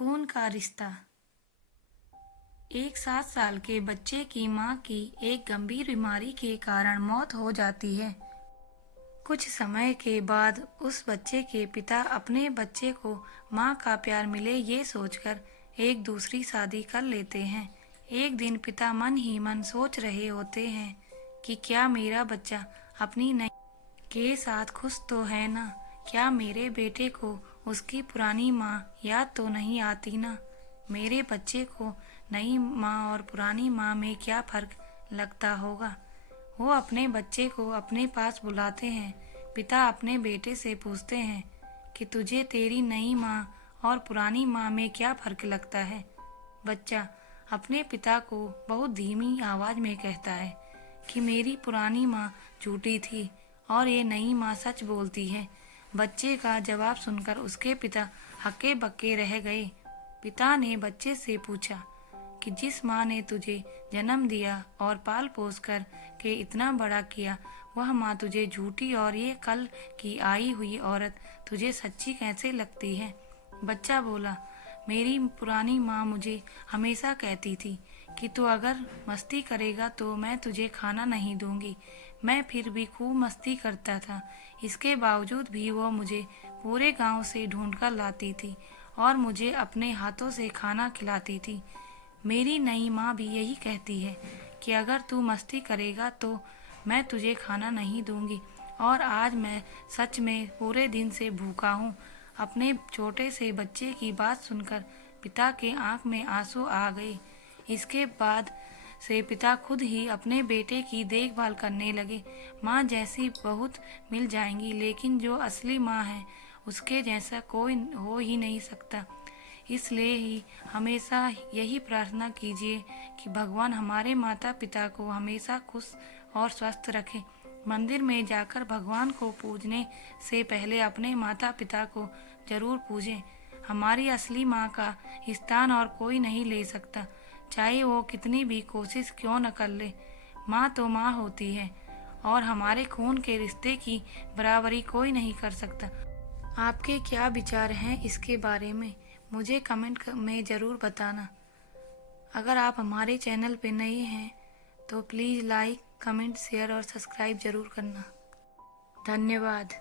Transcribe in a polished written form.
खून का रिश्ता। एक 7 साल के बच्चे की मां की एक गंभीर बीमारी के कारण मौत हो जाती है। कुछ समय के बाद उस बच्चे के पिता अपने बच्चे को मां का प्यार मिले ये सोचकर एक दूसरी शादी कर लेते हैं। एक दिन पिता मन ही मन सोच रहे होते हैं कि क्या मेरा बच्चा अपनी नई के साथ खुश तो है ना? क्या मेरे बेटे को उसकी पुरानी माँ याद तो नहीं आती ना? मेरे बच्चे को नई माँ और पुरानी माँ में क्या फर्क लगता होगा? वो अपने बच्चे को अपने पास बुलाते हैं। पिता अपने बेटे से पूछते हैं कि तुझे तेरी नई माँ और पुरानी माँ में क्या फर्क लगता है? बच्चा अपने पिता को बहुत धीमी आवाज में कहता है कि मेरी पुरानी माँ झूठी थी और ये नई माँ सच बोलती है। बच्चे का जवाब सुनकर उसके पिता हक्के बक्के रह गए। पिता ने बच्चे से पूछा कि जिस माँ ने तुझे जन्म दिया और पाल पोस कर के इतना बड़ा किया, वह माँ तुझे झूठी और ये कल की आई हुई औरत तुझे सच्ची कैसे लगती है? बच्चा बोला, मेरी पुरानी माँ मुझे हमेशा कहती थी कि तू अगर मस्ती करेगा तो मैं तुझे खाना नहीं दूंगी। मैं फिर भी खूब मस्ती करता था। इसके बावजूद भी वो मुझे पूरे गांव से ढूंढकर लाती थी और मुझे अपने हाथों से खाना खिलाती थी। मेरी नई माँ भी यही कहती है कि अगर तू मस्ती करेगा तो मैं तुझे खाना नहीं दूंगी और आज मैं सच में पूरे दिन से भूखा हूँ। अपने छोटे से बच्चे की बात सुनकर पिता के आंख में आंसू आ गए। इसके बाद से पिता खुद ही अपने बेटे की देखभाल करने लगे। माँ जैसी बहुत मिल जाएंगी, लेकिन जो असली माँ है उसके जैसा कोई हो ही नहीं सकता। इसलिए ही हमेशा यही प्रार्थना कीजिए कि भगवान हमारे माता पिता को हमेशा खुश और स्वस्थ रखे। मंदिर में जाकर भगवान को पूजने से पहले अपने माता पिता को जरूर पूजें। हमारी असली माँ का स्थान और कोई नहीं ले सकता, चाहे वो कितनी भी कोशिश क्यों न कर ले। माँ तो माँ होती है और हमारे खून के रिश्ते की बराबरी कोई नहीं कर सकता। आपके क्या विचार हैं इसके बारे में मुझे कमेंट में ज़रूर बताना। अगर आप हमारे चैनल पे नए हैं तो प्लीज़ लाइक, कमेंट, शेयर और सब्सक्राइब ज़रूर करना। धन्यवाद।